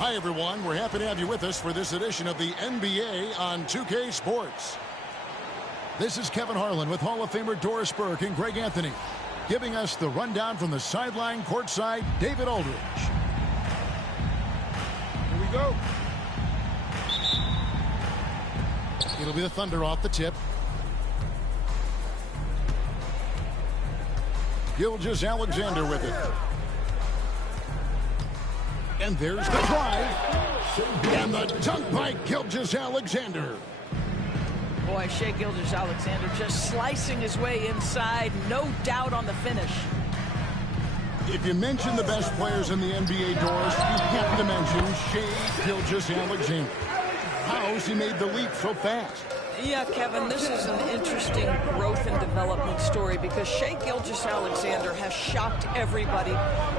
Hi, everyone. We're happy to have you with us for this edition of the NBA on 2K Sports. This is Kevin Harlan with Hall of Famer Doris Burke and Greg Anthony, giving us the rundown from the sideline courtside, David Aldridge. Here we go. It'll be the Thunder off the tip. Gilgeous-Alexander with it. And there's the drive. And the dunk by Gilgeous-Alexander. Boy, Shai Gilgeous-Alexander just slicing his way inside. No doubt on the finish. If you mention the best players in the NBA, Doris, you have to mention Shai Gilgeous-Alexander. How's he made the leap so fast? Yeah, Kevin, this is an interesting growth and development story because Shai Gilgeous-Alexander has shocked everybody.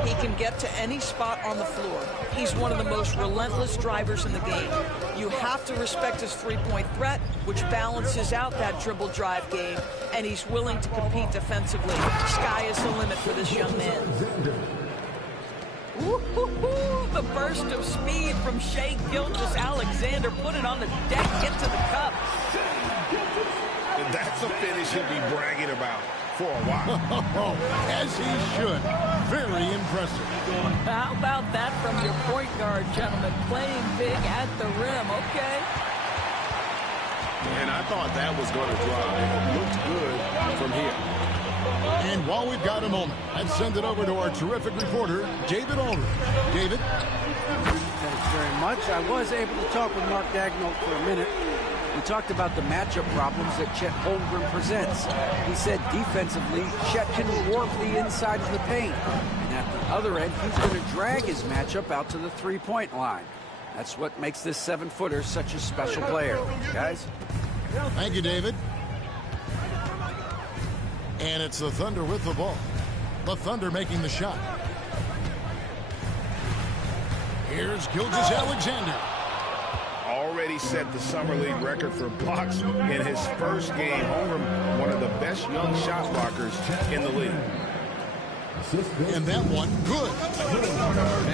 He can get to any spot on the floor. He's one of the most relentless drivers in the game. You have to respect his three-point threat, which balances out that dribble drive game, and he's willing to compete defensively. Sky is the limit for this young man. The burst of speed from Shai Gilgeous-Alexander. Put it on the deck, get to the cup. That's a finish he'll be bragging about for a while. As he should. Very impressive. How about that from your point guard, gentlemen? Playing big at the rim, okay. And I thought that was going to drive. It looked good from here. And while we've got a moment, let's send it over to our terrific reporter, David Aldridge. David? Thanks very much. I was able to talk with Mark Daigneault for a minute. We talked about the matchup problems that Chet Holmgren presents. He said defensively, Chet can warp the inside of the paint. And at the other end, he's going to drag his matchup out to the three-point line. That's what makes this 7-footer such a special player. Guys? Thank you, David. And it's the Thunder with the ball. The Thunder making the shot. Here's Gilgeous-Alexander. Already set the Summer League record for blocks in his first game. Holmgren, one of the best young shot blockers in the league. And that one, good.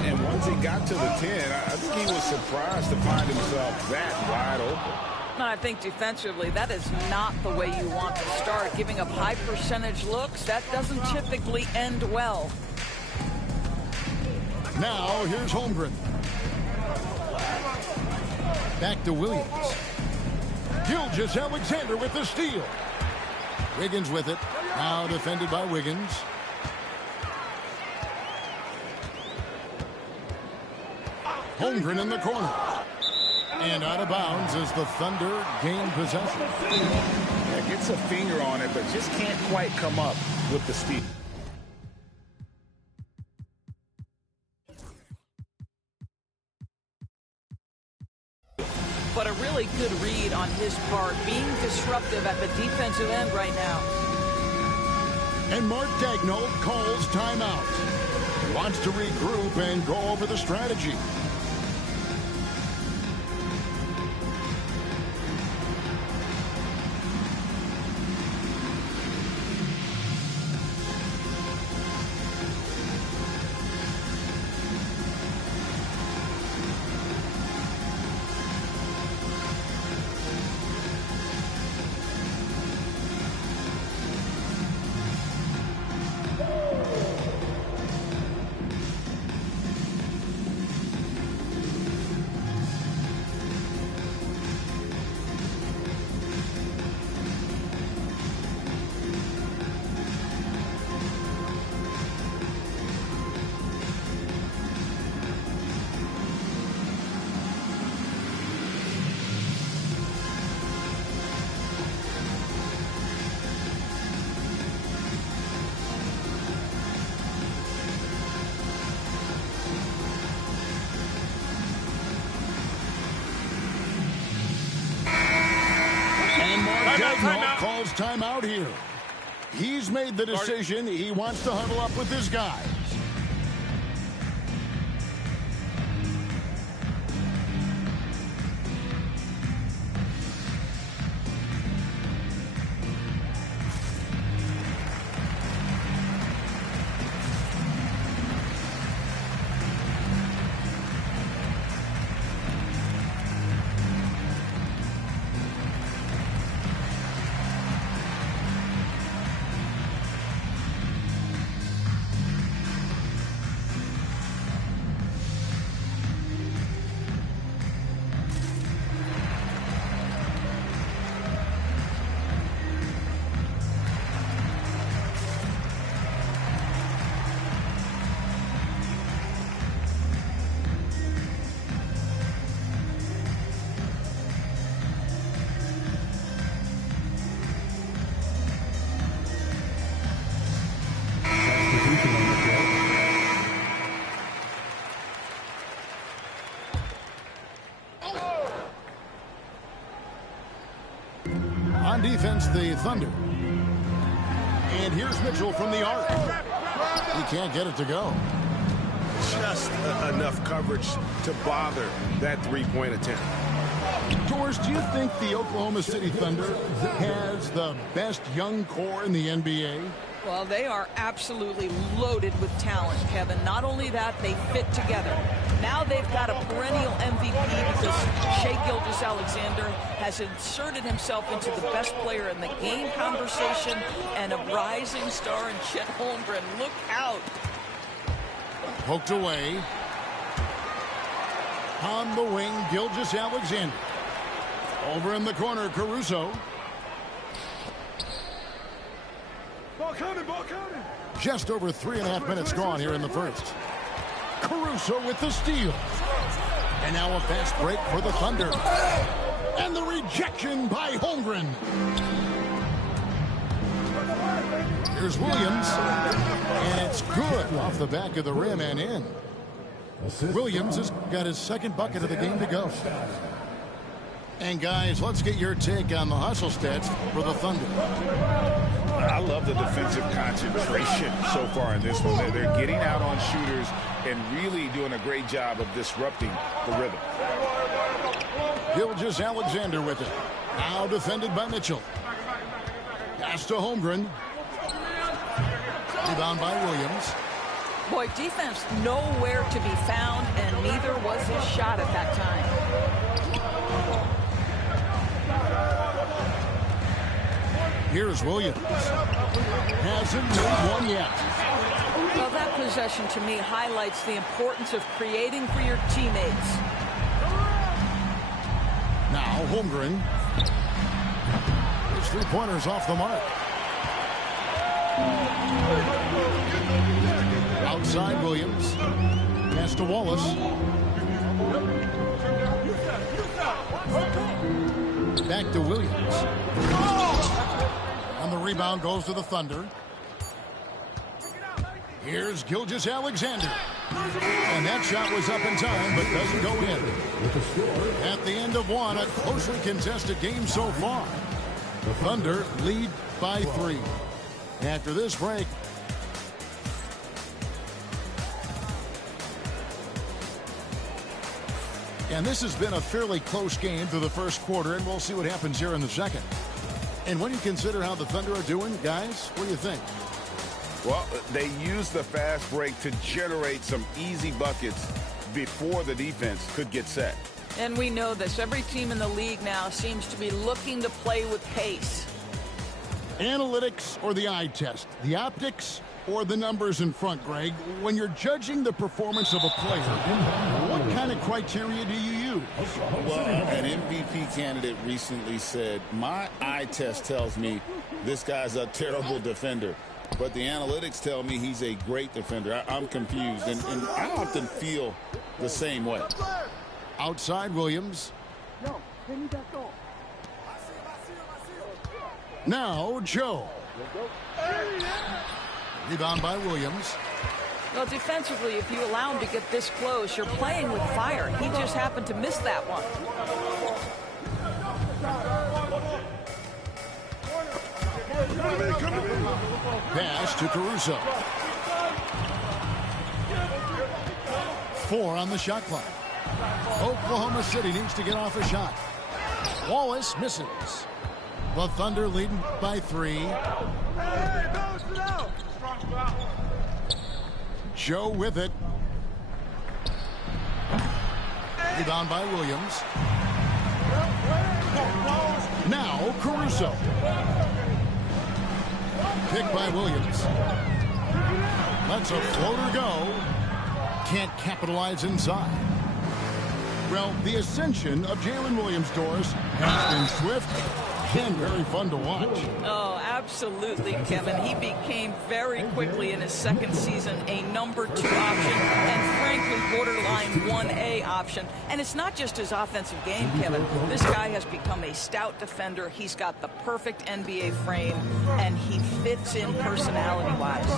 And once he got to the 10, I think he was surprised to find himself that wide open. I think defensively, that is not the way you want to start. Giving up high percentage looks, that doesn't typically end well. Now, here's Holmgren. Back to Williams. Gilgeous-Alexander with the steal. Wiggins with it. Now defended by Wiggins. Holmgren in the corner. And out of bounds as the Thunder gain possession. Yeah, gets a finger on it, but just can't quite come up with the steal. But a really good read on his part, being disruptive at the defensive end right now. And Mark Daigneault calls timeout. He wants to regroup and go over the strategy. Daigneault calls timeout here. He's made the decision. He wants to huddle up with his guys. On defense, the Thunder. And here's Mitchell from the arc. He can't get it to go. Just enough coverage to bother that three-point attempt. Doris, do you think the Oklahoma City Thunder has the best young core in the NBA? Well, they are absolutely loaded with talent, Kevin. Not only that, they fit together. Now they've got a perennial MVP because Shai Gilgeous-Alexander has inserted himself into the best player in the game conversation and a rising star in Chet Holmgren. Look out. Poked away. On the wing, Gilgeous-Alexander. Over in the corner, Caruso. Ball coming, ball coming. Just over 3.5 minutes gone here in the first. Caruso with the steal. And now a fast break for the Thunder. And the rejection by Holmgren. Here's Williams. And it's good off the back of the rim and in. Williams has got his second bucket of the game to go. And guys, let's get your take on the hustle stats for the Thunder. I love the defensive concentration so far in this one. They're getting out on shooters and really doing a great job of disrupting the rhythm. Gilgeous-Alexander with it. Now defended by Mitchell. Pass to Holmgren. Rebound by Williams. Boy, defense nowhere to be found, and neither was his shot at that time. Here's Williams. Hasn't made one yet. Well, that possession to me highlights the importance of creating for your teammates. Now Holmgren. His three-pointers off the mark. Outside Williams. Pass to Wallace. Back to Williams. And the rebound goes to the Thunder. Here's Gilgeous-Alexander. And that shot was up in time, but doesn't go in. At the end of one, a closely contested game so far. The Thunder lead by 3. After this break, and this has been a fairly close game through the first quarter, and we'll see what happens here in the second. And when you consider how the Thunder are doing, guys, what do you think? Well, they used the fast break to generate some easy buckets before the defense could get set. And we know this. Every team in the league now seems to be looking to play with pace. Analytics or the eye test? The optics or the numbers in front, Greg? When you're judging the performance of a player, what kind of criteria do you use? Well, an MVP candidate recently said, my eye test tells me this guy's a terrible defender, but the analytics tell me he's a great defender. I'm confused, and I often feel the same way. Outside Williams. Now Joe. Rebound by Williams. Well, defensively, if you allow him to get this close, you're playing with fire. He just happened to miss that one. Pass to Caruso. 4 on the shot clock. Oklahoma City needs to get off a shot. Wallace misses. The Thunder leading by 3. Joe with it. Rebound by Williams. Now Caruso. Pick by Williams. Lets a floater go. Can't capitalize inside. Well, the ascension of Jalen Williams, Doris, has been swift and very fun to watch. Oh, absolutely, Kevin. He became very quickly in his second season a number 2 option and frankly borderline 1A option. And it's not just his offensive game, Kevin. This guy has become a stout defender. He's got the perfect NBA frame, and he fits in personality-wise.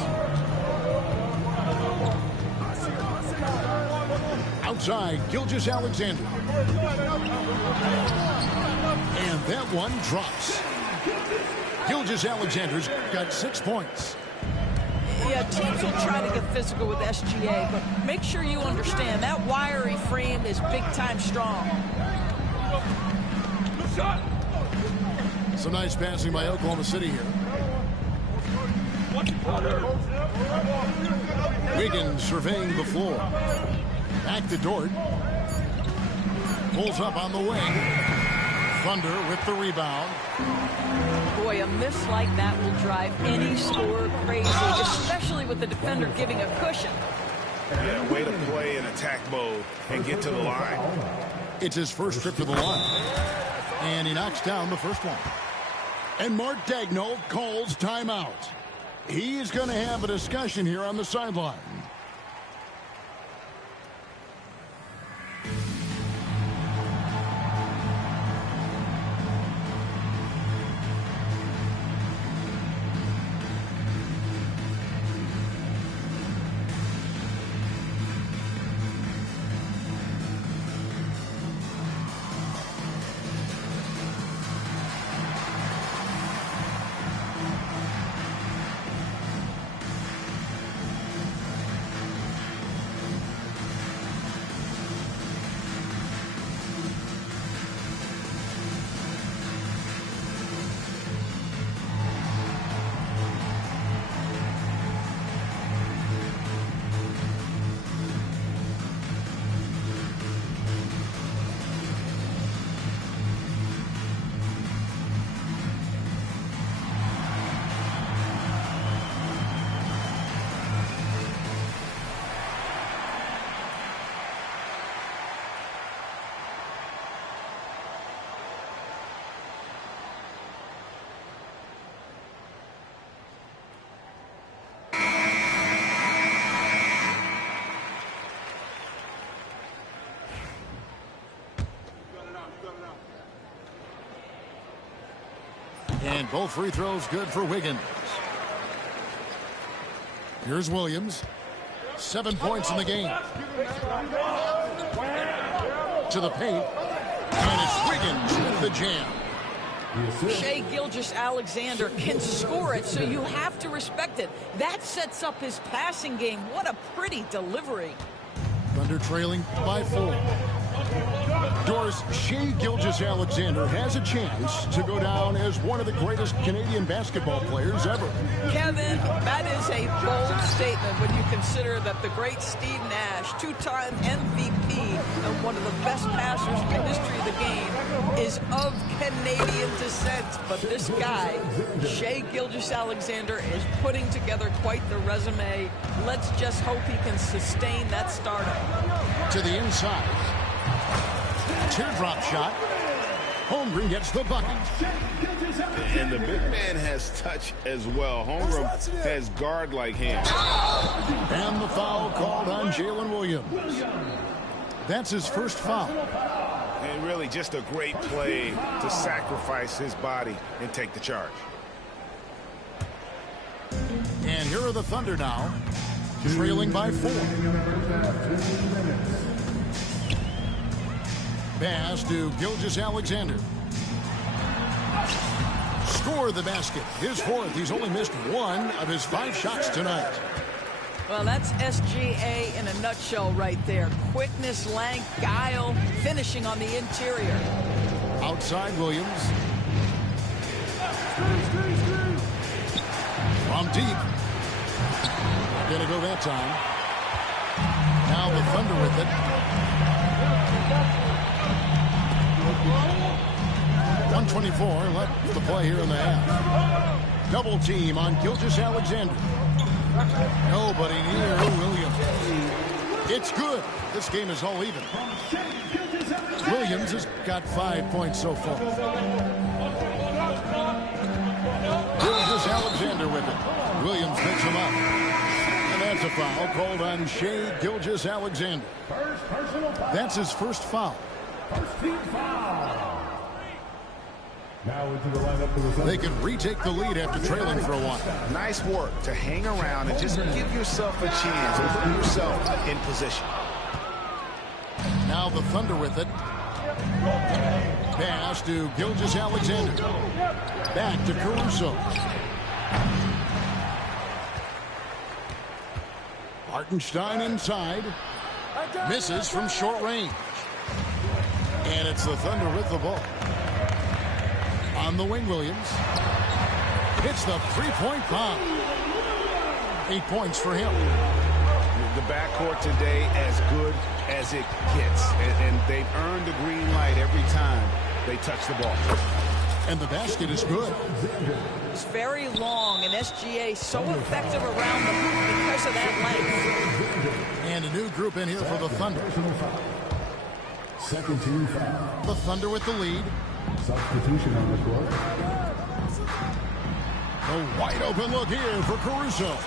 inside, Gilgeous-Alexander. And that one drops. Gilgeous-Alexander's got 6 points. Yeah, teams will try to get physical with SGA, but make sure you understand that wiry frame is big-time strong. Some nice passing by Oklahoma City here. Wiggins surveying the floor. Back to Dort. Pulls up on the wing. Thunder with the rebound. Boy, a miss like that will drive any scorer crazy, especially with the defender giving a cushion. Yeah, way to play in attack mode and get to the line. It's his first trip to the line. And he knocks down the first one. And Mark Daigneault calls timeout. He's going to have a discussion here on the sideline. And both free throws good for Wiggins. Here's Williams. 7 points in the game. To the paint. And it's Wiggins with the jam. Shai Gilgeous-Alexander can score it, so you have to respect it. That sets up his passing game. What a pretty delivery. Thunder trailing by 4. Doris, Shai Gilgeous-Alexander has a chance to go down as one of the greatest Canadian basketball players ever. Kevin, that is a bold statement when you consider that the great Steve Nash, 2-time MVP and one of the best passers in the history of the game, is of Canadian descent. But this guy, Shai Gilgeous-Alexander, is putting together quite the resume. Let's just hope he can sustain that stardom. To the inside. Teardrop shot. Holmgren gets the bucket. And the big man has touch as well. Holmgren has guard-like hands. And the foul called on Jalen Williams. That's his first foul. And really just a great play to sacrifice his body and take the charge. And here are the Thunder now, trailing by 4. Pass to Gilgeous-Alexander. Score the basket. His 4th. He's only missed 1 of his 5 shots tonight. Well, that's SGA in a nutshell right there. Quickness, length, guile, finishing on the interior. Outside Williams. From deep. Gonna go that time. Now the Thunder with it. 1:24 left to play here in the half. Double team on Gilgeous-Alexander. Nobody near Williams. It's good. This game is all even. Williams has got 5 points so far. Gilgeous-Alexander with it. Williams picks him up. And that's a foul called on Shai Gilgeous-Alexander. That's his first foul. First team foul. Now into the lineup for the They can retake the lead after trailing for a while. Nice work to hang around and just give yourself a chance and put yourself in position. Now the Thunder with it. Pass to Gilgeous-Alexander. Back to Caruso. Hartenstein inside. Misses from short range. And it's the Thunder with the ball. On the wing, Williams. Hits the three-point bomb. 8 points for him. The backcourt today as good as it gets. And they've earned the green light every time they touch the ball. And the basket is good. It's very long, and SGA so effective around the hoop because of that length. And a new group in here for the Thunder. Second team foul. The Thunder with the lead. Substitution on the court. A wide open look here for Caruso.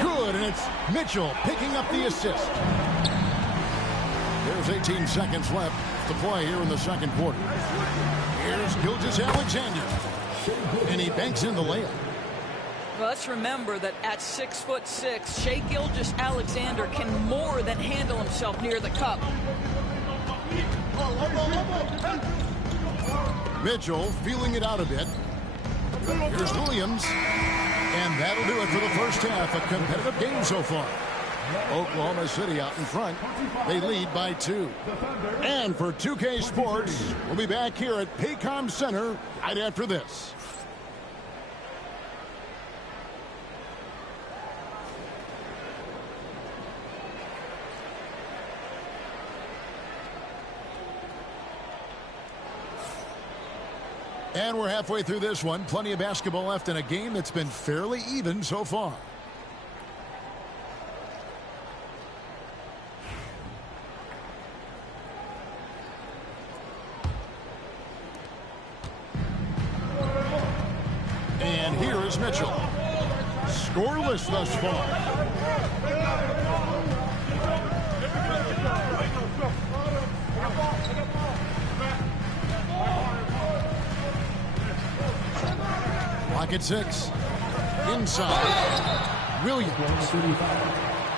Good, and it's Mitchell picking up the assist. There's 18 seconds left to play here in the second quarter. Here's Gilgeous-Alexander. And he banks in the layup. Well, let's remember that at 6'6", Shai Gilgeous-Alexander can more than handle himself near the cup. Mitchell feeling it out a bit. Here's Williams. And that'll do it for the first half. A competitive game so far. Oklahoma City out in front. They lead by 2. And for 2K Sports, we'll be back here at Paycom Center right after this. And we're halfway through this one. Plenty of basketball left in a game that's been fairly even so far. And here is Mitchell. Scoreless thus far. Clock at 6. Inside. Williams.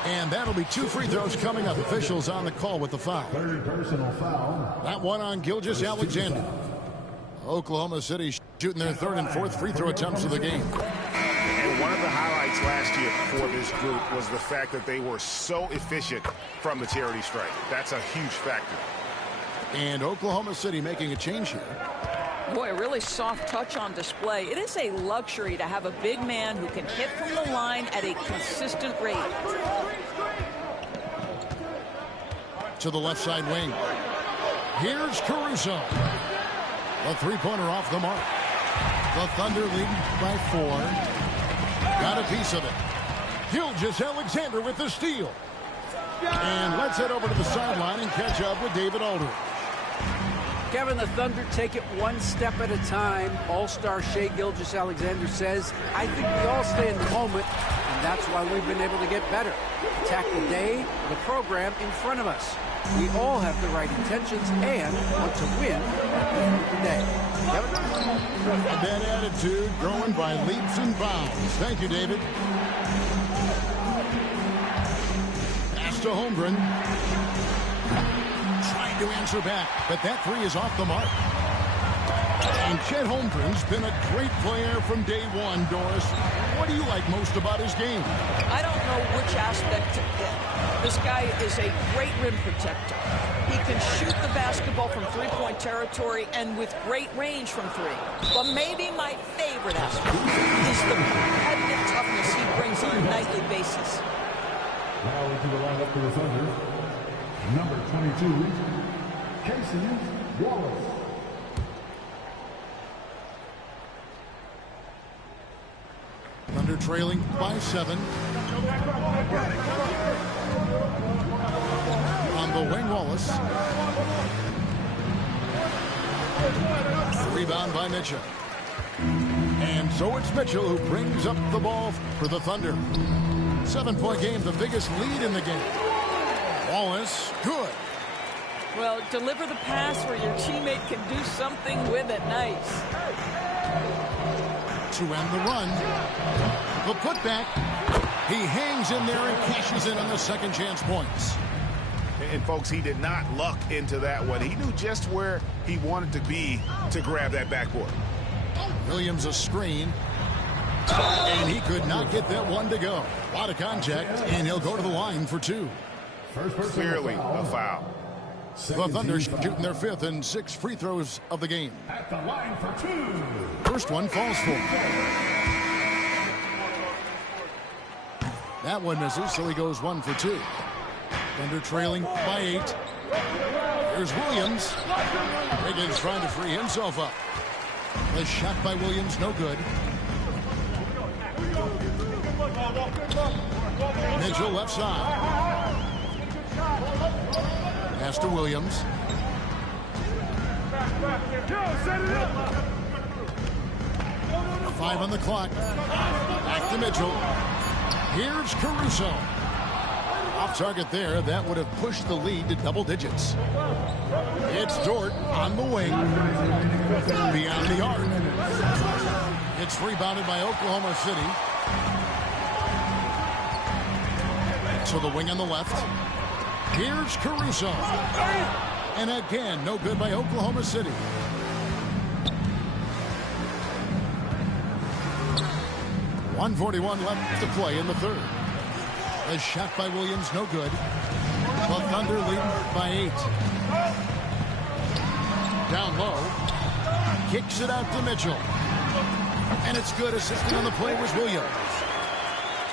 And that'll be 2 free throws coming up. Officials on the call with the foul. Third personal foul. That one on Gilgeous-Alexander. Oklahoma City shooting their third and fourth free throw attempts of the game. And one of the highlights last year for this group was the fact that they were so efficient from the charity stripe. That's a huge factor. And Oklahoma City making a change here. Boy, a really soft touch on display. It is a luxury to have a big man who can hit from the line at a consistent rate. To the left side wing. Here's Caruso. The three-pointer off the mark. The Thunder leading by 4. Got a piece of it. Gilgeous-Alexander with the steal. And let's head over to the sideline and catch up with David Aldridge. Kevin, the Thunder take it one step at a time. All-star Shai Gilgeous-Alexander says, I think we all stay in the moment, and that's why we've been able to get better. Attack the day, the program in front of us. We all have the right intentions and want to win at the end of the day. Kevin? A bad attitude growing by leaps and bounds. Thank you, David. Pass to Holmgren. Trying to answer back, but that three is off the mark. And Chet Holmgren's been a great player from day one, Doris. What do you like most about his game? I don't know which aspect. This guy is a great rim protector. He can shoot the basketball from three-point territory and with great range from 3. But maybe my favorite aspect is the competitive toughness he brings on a nightly basis. Now into the lineup for the Thunder. Number 22, Casey Wallace. Thunder trailing by 7. On the wing, Wallace. Rebound by Mitchell. And so it's Mitchell who brings up the ball for the Thunder. 7-point game, the biggest lead in the game. Wallace, good. Well, deliver the pass where your teammate can do something with it. Nice. To end the run. The putback. He hangs in there and cashes in on the second chance points. And folks, he did not luck into that one. He knew just where he wanted to be to grab that backboard. Williams a screen. And he could not get that one to go. A lot of contact, and he'll go to the line for two. Clearly a foul. The Thunder shooting their 5th and 6 free throws of the game. At the line for two. First one falls for. That one misses, so he goes 1 for 2. Thunder trailing by 8. Here's Williams. Wiggins trying to free himself up. The shot by Williams, no good. Mitchell left side. Pass to Williams. Five on the clock. Back to Mitchell. Here's Caruso. Off target there. That would have pushed the lead to double digits. It's Dort on the wing. Beyond the arc. It's rebounded by Oklahoma City. To the wing on the left. Here's Caruso. And again, no good by Oklahoma City. .141 left to play in the third. A shot by Williams, no good. The Thunder lead by 8. Down low. Kicks it out to Mitchell. And it's good. Assisting on the play was Williams.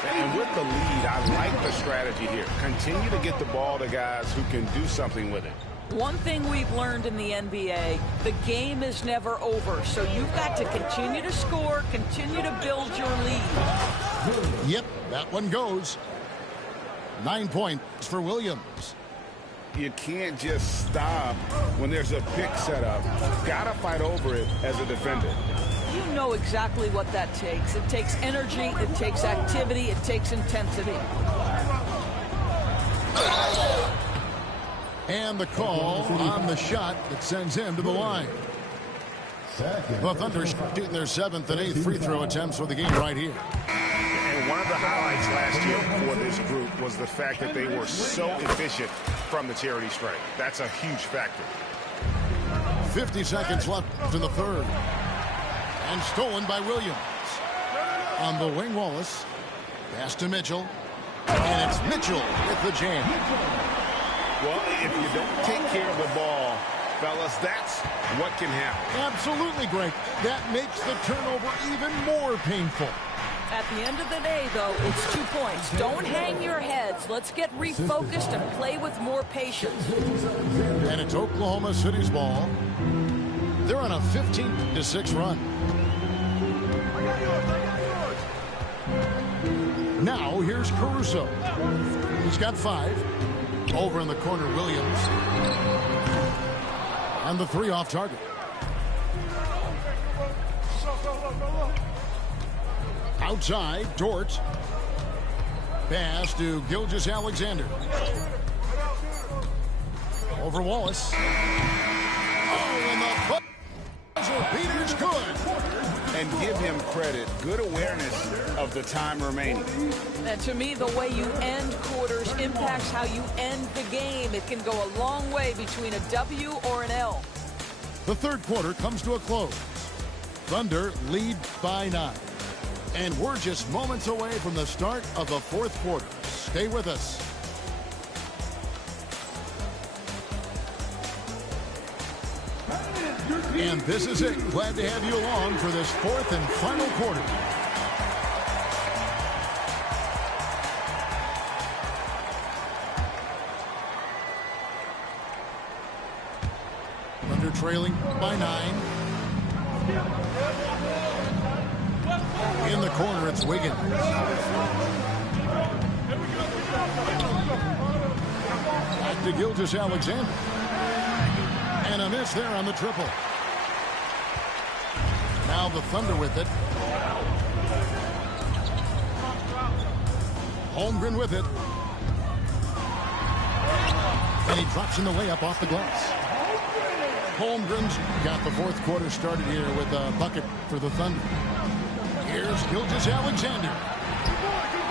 And with the lead, I like the strategy here. Continue to get the ball to guys who can do something with it. One thing we've learned in the NBA, the game is never over. So you've got to continue to score, continue to build your lead. Yep, that one goes. 9 points for Williams. You can't just stop when there's a pick set up. Got to fight over it as a defender. You know exactly what that takes. It takes energy, it takes activity, it takes intensity. And the call on the shot that sends him to the line. The Thunder shooting their 7th and 8th free throw attempts for the game right here. And one of the highlights last year for this group was the fact that they were so efficient from the charity stripe. That's a huge factor. 50 seconds left in the third. And stolen by Williams. On the wing, Wallace. Pass to Mitchell. And it's Mitchell with the jam. Well, if you don't take care of the ball, fellas, that's what can happen. Absolutely, Greg. That makes the turnover even more painful. At the end of the day, though, it's 2 points. Don't hang your heads. Let's get refocused and play with more patience. And it's Oklahoma City's ball. They're on a 15-6 run. Now, here's Caruso. He's got 5. Over in the corner, Williams. And the 3 off target. Outside, Dort. Pass to Gilgeous-Alexander. Over Wallace. Oh, and the buzzer beater's good. And give him credit. Good awareness of the time remaining. And to me, the way you end quarters impacts how you end the game. It can go a long way between a W or an L. The third quarter comes to a close. Thunder lead by 9. And we're just moments away from the start of the fourth quarter. Stay with us. And this is it. Glad to have you along for this fourth and final quarter. Thunder trailing by 9. In the corner, it's Wiggins. Back to Gilgeous-Alexander. And a miss there on the triple. Now the Thunder with it. Holmgren with it. And he drops in the layup off the glass. Holmgren's got the fourth quarter started here with a bucket for the Thunder. Here's Gilgeous-Alexander.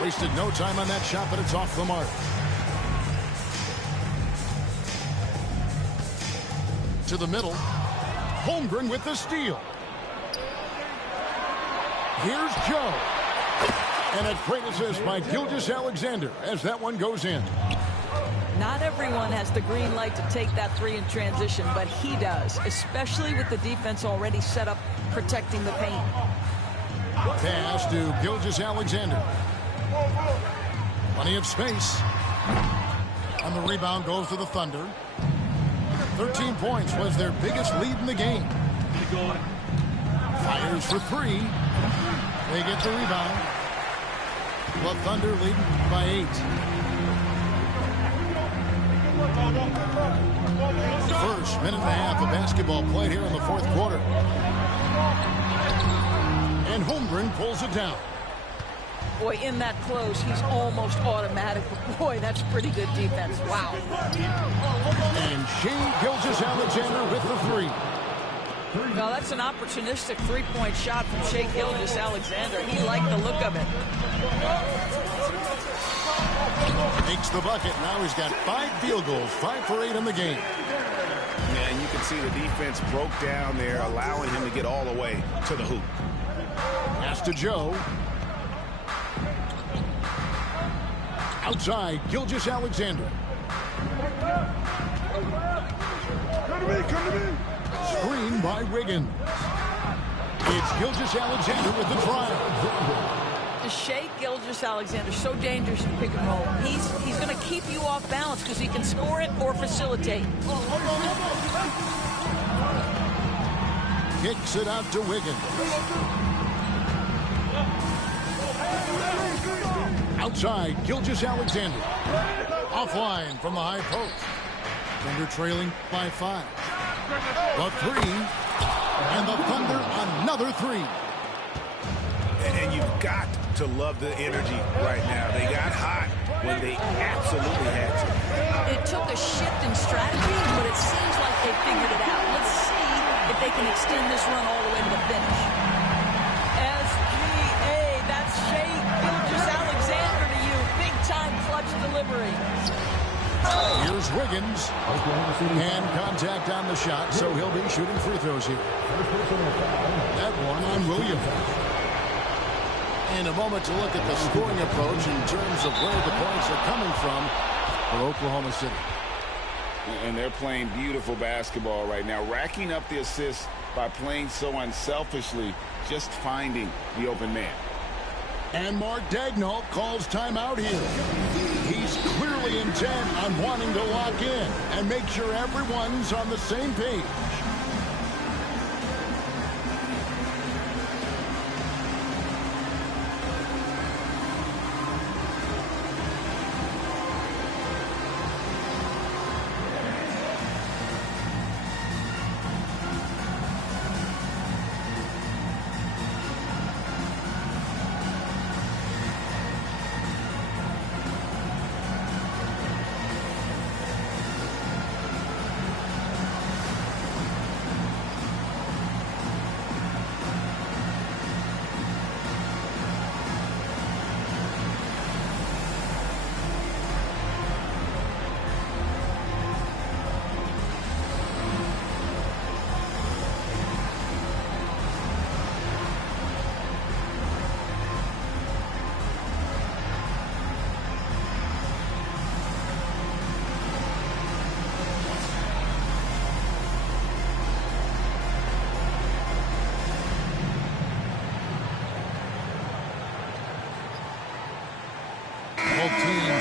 Wasted no time on that shot, but it's off the mark. to the middle. Holmgren with the steal. Here's Joe. And a great assist by Gilgeous-Alexander as that one goes in. Not everyone has the green light to take that three in transition, but he does, especially with the defense already set up protecting the paint. Pass to Gilgeous-Alexander. Plenty of space. And the rebound goes to the Thunder. 13 points was their biggest lead in the game. Fires for three. They get the rebound. The Thunder leading by 8. First minute and a half of basketball played here in the fourth quarter. And Holmgren pulls it down. Boy, in that close, he's almost automatic. But boy, that's pretty good defense. Wow. And Shai Gilgeous-Alexander with the three. Now, that's an opportunistic three-point shot from Shai Gilgeous-Alexander. He liked the look of it. Makes the bucket. Now he's got 5 field goals, 5 for 8 in the game. Yeah, and you can see the defense broke down there, allowing him to get all the way to the hoop. Pass to Joe. Outside, Gilgeous-Alexander. Come to me. Screen by Wiggins. It's Gilgeous-Alexander with the drive. Shai Gilgeous-Alexander, so dangerous in pick and roll. He's going to keep you off balance because he can score it or facilitate. Kicks it out to Wiggins. Outside, Gilgeous-Alexander. Offline from the high post. Thunder trailing by 5. The three. And the Thunder another 3. And you've got to love the energy right now. They got hot when they absolutely had to. It took a shift in strategy, but it seems like they figured it out. Let's see if they can extend this run all the way to the finish. SGA, that's Shai Gilgeous-Alexander to you. Big-time clutch delivery. Here's Wiggins. Hand contact on the shot, so he'll be shooting free throws here. That one on Williams. In a moment to look at the scoring approach in terms of where the points are coming from for Oklahoma City. And they're playing beautiful basketball right now, racking up the assists by playing so unselfishly, just finding the open man. And Mark Daigneault calls timeout here. He's clearly intent on wanting to lock in and make sure everyone's on the same page.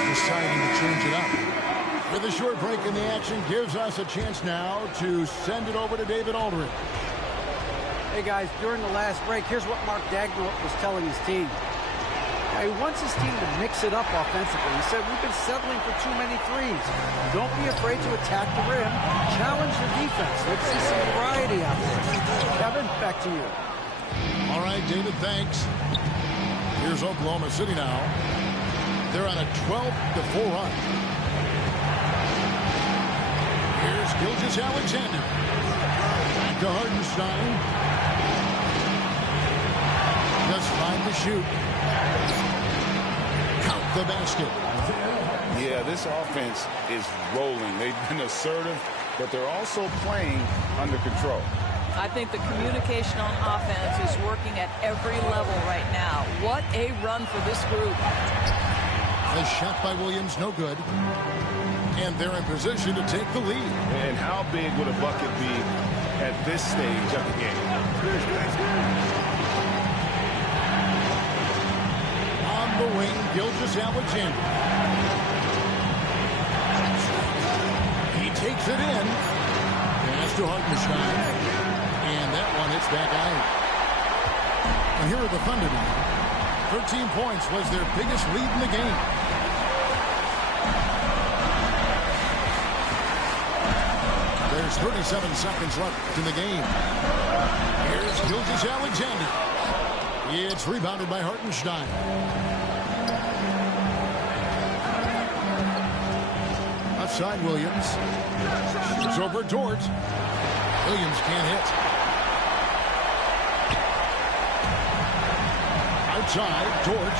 Deciding to change it up. With a short break in the action gives us a chance now to send it over to David Aldridge. Hey guys, during the last break, here's what Mark Daigneault was telling his team. Now, he wants his team to mix it up offensively. He said, we've been settling for too many threes. Don't be afraid to attack the rim. Challenge the defense. Let's see some variety out there. Kevin, back to you. All right, David, thanks. Here's Oklahoma City now. They're on a 12-4 run. Here's Gilgeous-Alexander. Back to Hartenstein. Just 5 to shoot. Count the basket. Yeah, this offense is rolling. They've been assertive but they're also playing under control. I think the communication on offense is working at every level right now. What a run for this group. The shot by Williams, no good. And they're in position to take the lead. And how big would a bucket be at this stage of the game? On the wing, Gilgeous-Alexander. He takes it in. Pass to Hartenstein. And that one hits back iron. And here are the Thunder now. 13 points was their biggest lead in the game. There's 37 seconds left in the game. Here's Gilgeous-Alexander. It's rebounded by Hartenstein. Left side, Williams. It's over Dort. Williams can't hit. Outside, Dort.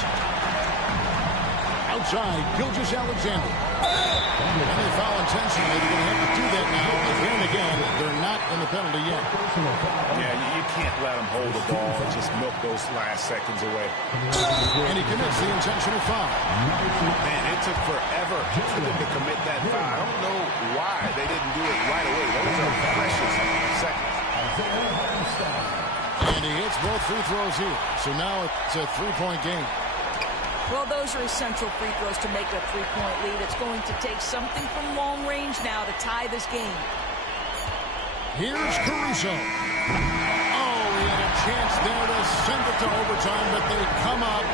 Outside, Gilgeous-Alexander. And they foul intentionally. They're going to have to do that now. Again and again, they're not in the penalty yet. Yeah, you can't let them hold the ball and just milk those last seconds away. And he commits the intentional foul. Man, it took forever for them to commit that foul. I don't know why they didn't do it right away. Those are precious seconds. And he hits both free throws here. So now it's a three-point game. Well, those are essential free throws to make a three-point lead. It's going to take something from long range now to tie this game. Here's Caruso. Oh, he had a chance there to send it to overtime, but they come up.